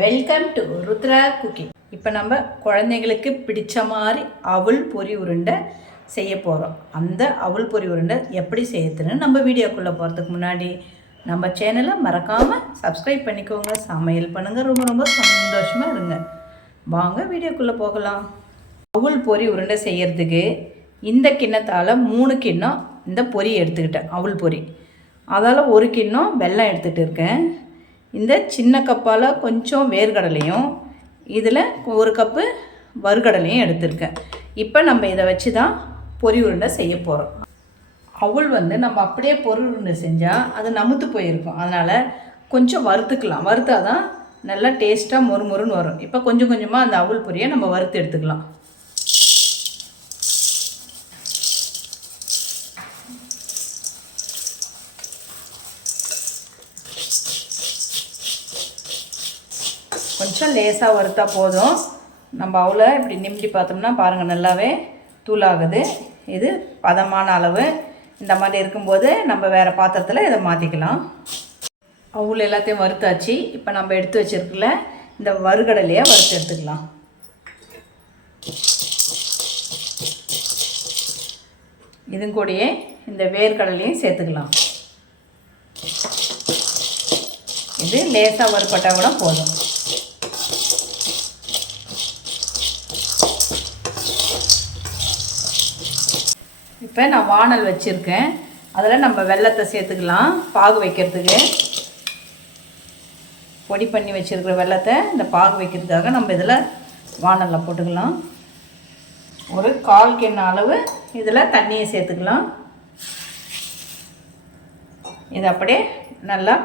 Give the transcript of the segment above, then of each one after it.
Welcome to Rudra cooking இப்போ நம்ம குழந்தைங்களுக்கு பிடிச்ச மாதிரி அவுள் பொரி உருண்டை செய்ய போகிறோம் அந்த அவுள் பொரி உருண்டை எப்படி செய்யறதுன்னு நம்ம வீடியோக்குள்ளே போகிறதுக்கு முன்னாடி நம்ம சேனலை மறக்காமல் சப்ஸ்கிரைப் பண்ணிக்கோங்க. சமையல் பண்ணுங்கள் ரொம்ப ரொம்ப சந்தோஷமாக இருங்க. வாங்க வீடியோக்குள்ளே போகலாம். அவுள் பொரி உருண்டை செய்யறதுக்கு இந்த கிண்ணத்தால் மூணு கிண்ணம் இந்த பொரி எடுத்துக்கிட்டேன். அவுள் பொரி அதால் ஒரு கிண்ணம் வெல்லம் எடுத்துகிட்டு இருக்கேன். இந்த சின்ன கப்பால் கொஞ்சம் வேர்கடலையும் இதில் ஒரு கப்பு வறுகடலையும் எடுத்திருக்கேன். இப்போ நம்ம இதை வச்சு தான் பொறி உருண்டை செய்ய போகிறோம் அவுள் வந்து நம்ம அப்படியே பொறி உருண்டை செஞ்சால் அது நமுத்து போயிருக்கும். அதனால் கொஞ்சம் வறுத்துக்கலாம். வறுத்தாதான் நல்லா டேஸ்ட்டாக மொறு மொறுன்னு வரும். இப்போ கொஞ்சம் கொஞ்சமாக அந்த அவுள் பொரியை நம்ம வறுத்து எடுத்துக்கலாம். கொஞ்சம் லேசாக வறுத்தா போதும். நம்ம அவ்வளோ இப்படி நிமிடி பார்த்தோம்னா பாருங்கள் நல்லாவே தூளாகுது. இது பதமான அளவு. இந்த மாதிரி இருக்கும்போது நம்ம வேறு பாத்திரத்தில் இதை மாற்றிக்கலாம் அவ்வளோ எல்லாத்தையும் வறுத்தாச்சு. இப்போ நம்ம எடுத்து வச்சுருக்கல இந்த வறுகடலையை வறுத்து எடுத்துக்கலாம். இதும் கூடயே இந்த வேர்க்கடலையும் சேர்த்துக்கலாம். இது லேசாக வறுப்பட்டால் கூட போதும். இப்போ நான் வானல் வச்சுருக்கேன். அதில் நம்ம வெள்ளத்தை சேர்த்துக்கலாம். பாகு வைக்கிறதுக்கு. பொடி பண்ணி வச்சுருக்கிற வெள்ளத்தை இந்த பாகு வைக்கிறதுக்காக நம்ம இதில் வானலில் போட்டுக்கலாம். ஒரு கால் கிண்ண அளவு இதில் தண்ணியை சேர்த்துக்கலாம். இது அப்படியே நல்லா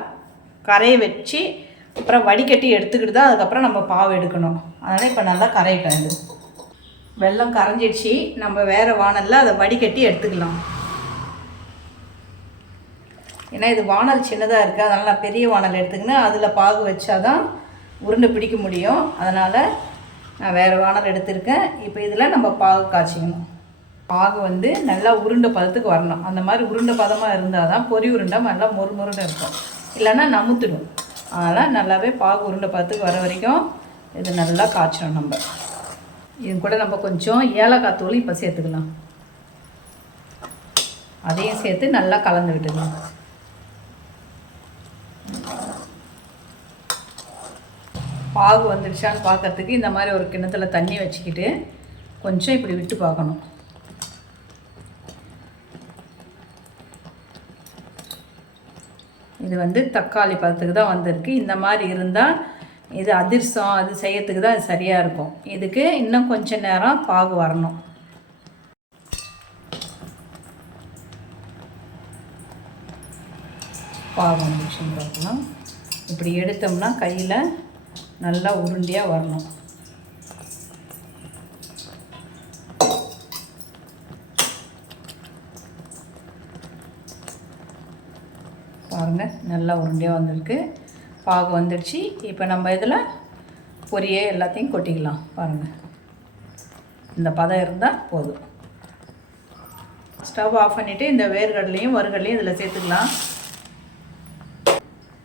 கரையை வச்சு அப்புறம் வடிகட்டி எடுத்துக்கிட்டு தான் அதுக்கப்புறம் நம்ம பாவு எடுக்கணும். அதனால் இப்போ நல்லா கரையிட்டோம் இது. வெள்ளம் கரைஞ்சிடுச்சு. நம்ம வேறு வானலில் அதை வடிகட்டி எடுத்துக்கலாம். ஏன்னா இது வானல் சின்னதாக இருக்குது அதனால் நான் பெரிய வானல் எடுத்துக்கின்னு. அதில் பாகு வச்சாதான் உருண்டை பிடிக்க முடியும். அதனால் நான் வேறு வானல் எடுத்திருக்கேன். இப்போ இதில் நம்ம பாகு காய்ச்சிக்கணும். பாகு வந்து நல்லா உருண்டை பதத்துக்கு வரணும். அந்த மாதிரி உருண்டை பதமாக இருந்தால் தான் பொரி உருண்டை நல்லா மொறு மொறுன்னு இருக்கும். இல்லைன்னா நமுத்துடும். அதனால் நல்லாவே பாகு உருண்டை பதத்துக்கு வர வரைக்கும் இது நல்லா காய்ச்சணும் நம்ம. இது கூட நம்ம கொஞ்சம் ஏலக்காய் தூள் இப்போ சேர்த்துக்கலாம். அதையும் சேர்த்து நல்லா கலந்து விட்டுக்கலாம். பாகு வந்துடுச்சான்னு பார்க்கறதுக்கு இந்த மாதிரி ஒரு கிண்ணத்தில் தண்ணி வச்சுக்கிட்டு கொஞ்சம் இப்படி விட்டு பார்க்கணும். இது வந்து தக்காளி பழத்துக்கு தான் வந்திருக்கு. இந்த மாதிரி இருந்தால் இது அதிர்சம் அது செய்யறதுக்கு தான் அது சரியாக இருக்கும். இதுக்கு இன்னும் கொஞ்ச நேரம் பாகு வரணும். பாகு வந்துச்சுன்னு பார்க்கலாம் இப்படி எடுத்தோம்னா கையில் நல்லா உருண்டியாக வரணும். பாருங்கள் நல்லா உருண்டையாக வந்திருக்கு. பாகு வந்துடுச்சு. இப்போ நம்ம இதில் பொரியே எல்லாத்தையும் கொட்டிக்கலாம் பாருங்கள் இந்த பதம் இருந்தால் போதும். ஸ்டவ் ஆஃப் பண்ணிவிட்டு இந்த வேர்கடலையும் வறுகடலையும் இதில் சேர்த்துக்கலாம்.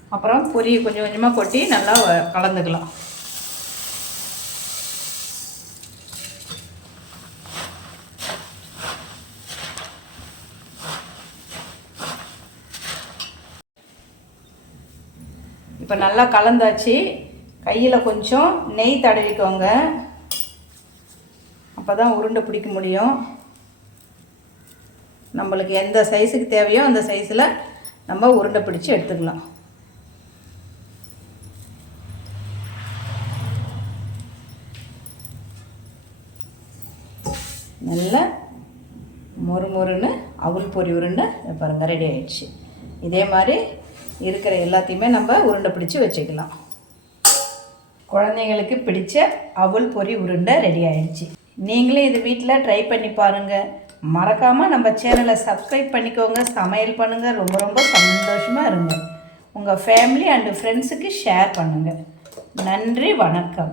அப்புறம் பொரியை கொஞ்சம் கொஞ்சமாக கொட்டி நல்லா வ- கலந்துக்கலாம். இப்போ நல்லா கலந்தாச்சு. கையில் கொஞ்சம் நெய் தடவிக்கோங்க. அப்போ தான் உருண்டை பிடிக்க முடியும். நம்மளுக்கு எந்த சைஸுக்கு தேவையோ அந்த சைஸில் நம்ம உருண்டை பிடிச்சி எடுத்துக்கலாம். நல்லா மொறு மொறுன்னு அவுள் பொறி உருண்டை பாருங்கள் ரெடி ஆயிடுச்சு. இதே மாதிரி இருக்கிற எல்லாத்தையுமே நம்ம உருண்டை பிடிச்சி வச்சுக்கலாம். குழந்தைங்களுக்கு பிடிச்ச அவுள் பொறி உருண்டை ரெடி ஆயிடுச்சு. நீங்களும் இது வீட்டில் ட்ரை பண்ணி பாருங்கள் மறக்காமல் நம்ம சேனலை சப்ஸ்கிரைப் பண்ணிக்கோங்க. சமையல் பண்ணுங்கள் ரொம்ப ரொம்ப சந்தோஷமாக இருங்க. உங்கள் ஃபேமிலி அண்டு ஃப்ரெண்ட்ஸுக்கு ஷேர் பண்ணுங்கள் நன்றி வணக்கம்.